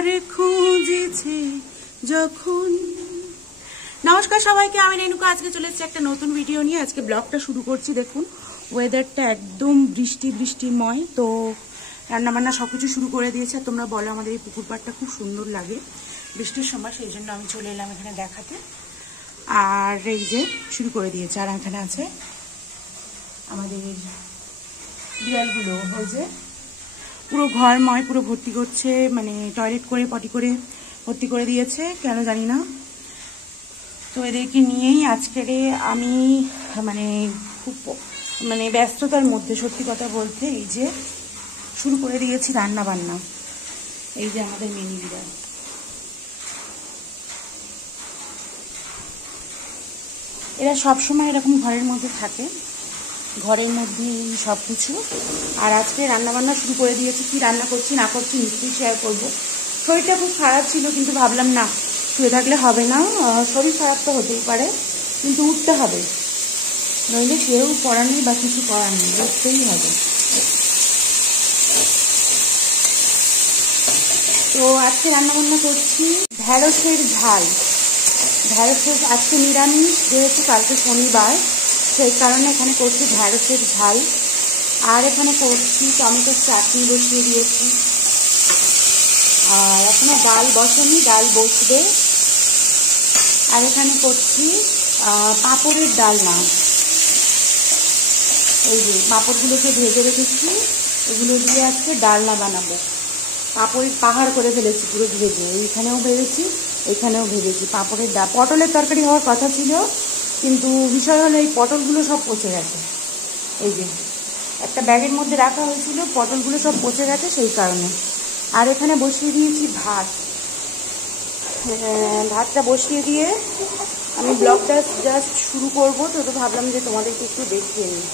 আমার খুঁজেছে যখন। নমস্কার সবাইকে, আমি রেণুকা। আজকে চলে এসেছি একটা নতুন ভিডিও নিয়ে। আজকে ব্লগটা শুরু করছি। দেখুন ওয়েদারটা একদম বৃষ্টিময়, তো রান্নাবান্না সব কিছু শুরু করে দিয়েছে। আর তোমরা বলো আমাদের এই পুকুর পাড়টা খুব সুন্দর লাগে বৃষ্টির সময়, সেই জন্য আমি চলে এলাম এখানে দেখাতে। আর এই যে শুরু করে দিয়েছে। আর এখানে আছে আমাদের বিড়ালগুলো, ওই যে পুরো ঘরময় পুরো ভর্তি করছে, মানে টয়লেট করে পটি করে ভর্তি করে দিয়েছে, কেন জানি না। তো এদেরকে নিয়েই আজকের আমি খুব ব্যস্ততার মধ্যে, সত্যি কথা বলতে, এই যে শুরু করে দিয়েছি রান্না বান্না। এই যে আমাদের মিনি বিড়াল, এরা সবসময় এরকম ঘরের মধ্যে থাকে, ঘরের মধ্যেই সব কিছু। আর আজকে রান্নাবান্না শুরু করে দিয়েছি। কি রান্না করছি না করছি নিশ্চয়ই শেয়ার করবো। শরীরটা খুব খারাপ ছিল, কিন্তু ভাবলাম না, শুয়ে থাকলে হবে না। শরীর খারাপ তো হতেই পারে, কিন্তু উঠতে হবে, নইলে কেউ করার নেই বা কিছু করার নেই, উঠতেই হবে। তো আজকে রান্নাবান্না করছি ঢ্যাঁড়সের ঝাল। ঢ্যাঁড়সের আজকে নিরামিষ, যেহেতু কালকে শনিবার, সেই কারণে এখানে করছি ঢ্যাঁড়সের ঝাল। আর এখানে করছি টমেটোর চাটনি, বসিয়ে দিয়েছি। আর এখনো ডাল বসেনি, ডাল বসবে। আর এখানে করছি পাঁপড়ের ডালনা। এই যে পাঁপড়গুলোকে ভেজে রেখেছি, এগুলো দিয়ে আজকে ডালনা বানাবো। পাঁপড়ের পাহাড় করে ফেলেছি পুরো ভেজে, এইখানেও ভেজেছি, এখানেও ভেজেছি। পাঁপড়ের পটলের তরকারি হওয়ার কথা ছিল, কিন্তু বিষয় হলো এই পটলগুলো সব পচে গেছে। এই যে একটা ব্যাগের মধ্যে রাখা হয়েছিল, পটলগুলো সব পচে গেছে, সেই কারণে। আর এখানে বসিয়ে দিয়েছি ভাত। ভাতটা বসিয়ে দিয়ে আমি ব্লগটা জাস্ট শুরু করবো, তো ভাবলাম যে তোমাদেরকে একটু দেখিয়ে নিই।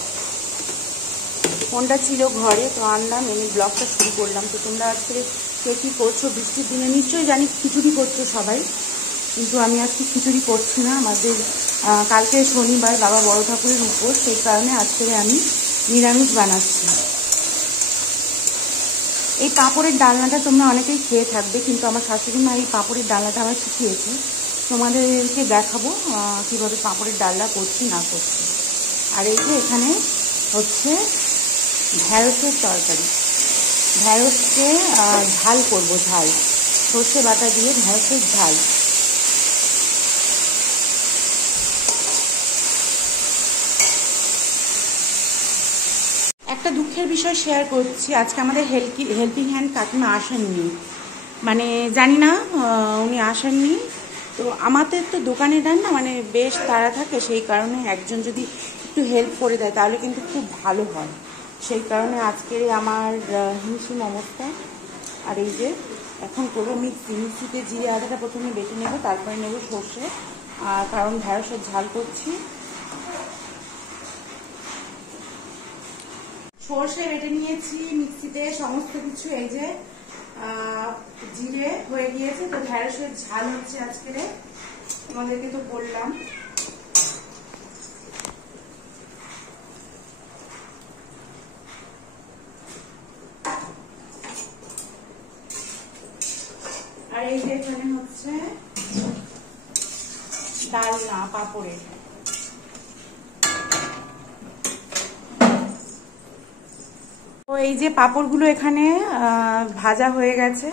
ফোনটা ছিল ঘরে, তো আনলাম, এনে ব্লগটা শুরু করলাম। তো তোমরা আজকে কে কী করছো বৃষ্টির দিনে? নিশ্চয়ই জানি খিচুড়ি করছো সবাই, কিন্তু আমি আজকে খিচুড়ি করছি না। আমাদের কালকে শনিবার, বাবা বড় ঠাকুরের উপর, সেই কারণে আজকে আমি নিরামিষ বানাচ্ছি। এই পাঁপড়ের ডালনাটা তোমরা অনেকেই খেয়ে থাকবে, কিন্তু আমার শাশুড়ি মা এই পাঁপড়ের ডালনাটা আমার শিখিয়েছে। তোমাদেরকে দেখাবো কীভাবে পাঁপড়ের ডালনা করছি না করছি। আর এই যে এখানে হচ্ছে ঢ্যাঁড়সের তরকারি। ঢ্যাঁড়সকে ঝাল করব, ঝাল সর্ষে বাটা দিয়ে ঢ্যাঁড়সের ঝাল। একটা দুঃখের বিষয় শেয়ার করছি। আজকে আমাদের হেল্পিং হ্যান্ড কাকিমা আসেননি, জানি না উনি আসেননি। তো আমাদের তো দোকানের রান্না বেশ তাড়া থাকে, সেই কারণে একজন যদি একটু হেল্প করে দেয় তাহলে কিন্তু খুব ভালো হয়। সেই কারণে আজকের আমার হিমশিম অবস্থা। আর এই যে এখন করবো মিক্সিতে জিরে আদাটা প্রথমে বেটে নেব, তারপরে নেব সর্ষে, কারণ ঢ্যাঁড়সের ঝাল করছি। সর্ষে বেটে নিয়েছি মিক্সিতে সমস্ত কিছু। এই যে জিরে হয়ে গিয়েছে, তো ঢ্যাঁড়সের ঝাল হচ্ছে আজকে, তোমাদেরকে তো বললাম। আর এই যে এখানে হচ্ছে ডালনা পাঁপড়ের। তো এই যে পাঁপড়গুলো এখানে ভাজা হয়ে গেছে,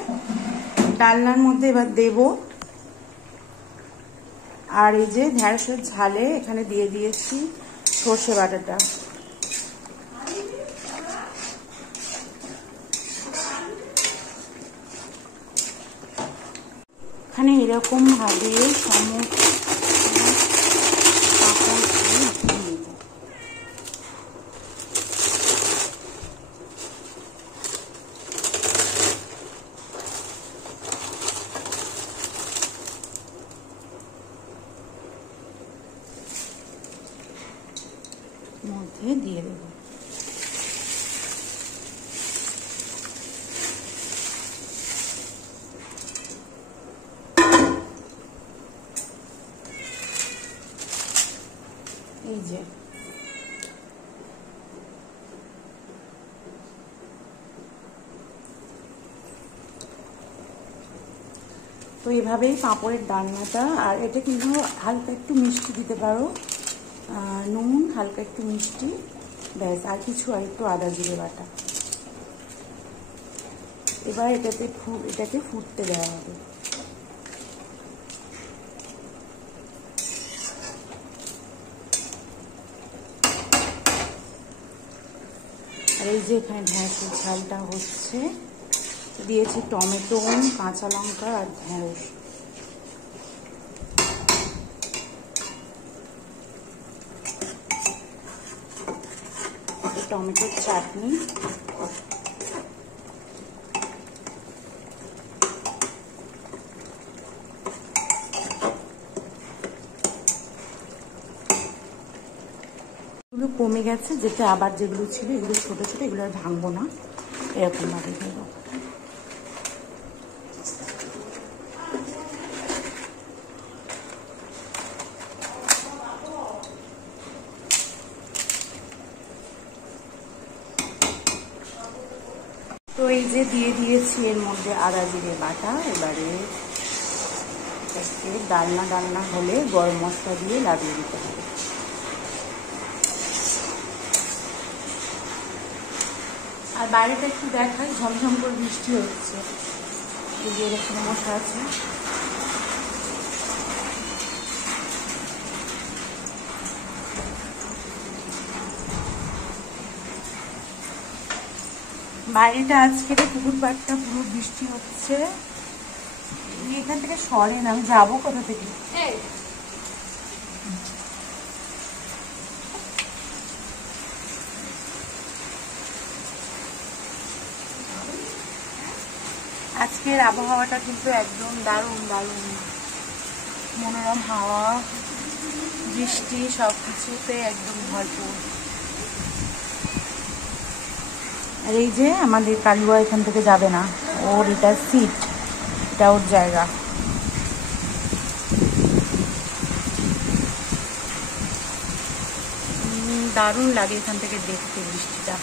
ডালনার মধ্যে এবার দেব। আর এই যে ঢ্যাঁড়সের ঝালে এখানে দিয়ে দিয়েছি সর্ষে বাটাটা। এখানে এরকম ভাবে সমস্ত মধ্যে দিয়ে দেব। এই যে তো এভাবেই পাঁপড়ের ডালনাটা। আর এটা কিন্তু হালকা একটু মিষ্টি দিতে পারো, নুন, হালকা একটু মিষ্টি, ব্যাস, আর কিছু, আর একটু আদা জিরে বাটা। এবার এটাকে ফুটতে দেওয়া হবে। আর এই যে এখানে ঢ্যাঁড়সের ঝালটা হচ্ছে, দিয়েছি টমেটো, কাঁচা লঙ্কা আর ঢ্যাঁড়স। টমেটোর চাটনি, এগুলো কমে গেছে, যেটা আবার যেগুলো ছিল এগুলো ছোট ছোট, এগুলো আর ভাঙবো না, এরকম ভাবে দেবো। তো এই যে দিয়ে দিয়েছি এর মধ্যে আদা জিরে বাটা। এবারে ডালনা ডালনা হলে গরম মশলা দিয়ে লাগিয়ে দিতে হবে। আর বাইরেটা একটু দেখাই, ঝমঝম করে বৃষ্টি হচ্ছে, এই যে এখানে মশা আছে। বাইরেটা আজকে পুকুর পাড়টা পুরো বৃষ্টি হচ্ছে। এখান থেকে সরেন, আমি যাবো কোথা থেকে? আজকের আবহাওয়াটা কিন্তু একদম দারুণ দারুণ, মনোরম হাওয়া, বৃষ্টি, সবকিছুতে একদম ভরপুর। আর এই যে আমাদের কালুয়া এখান থেকে যাবে না, ওর এটা সিট, এটা ওর জায়গা। দারুণ লাগে এখান থেকে দেখতে বৃষ্টিটা।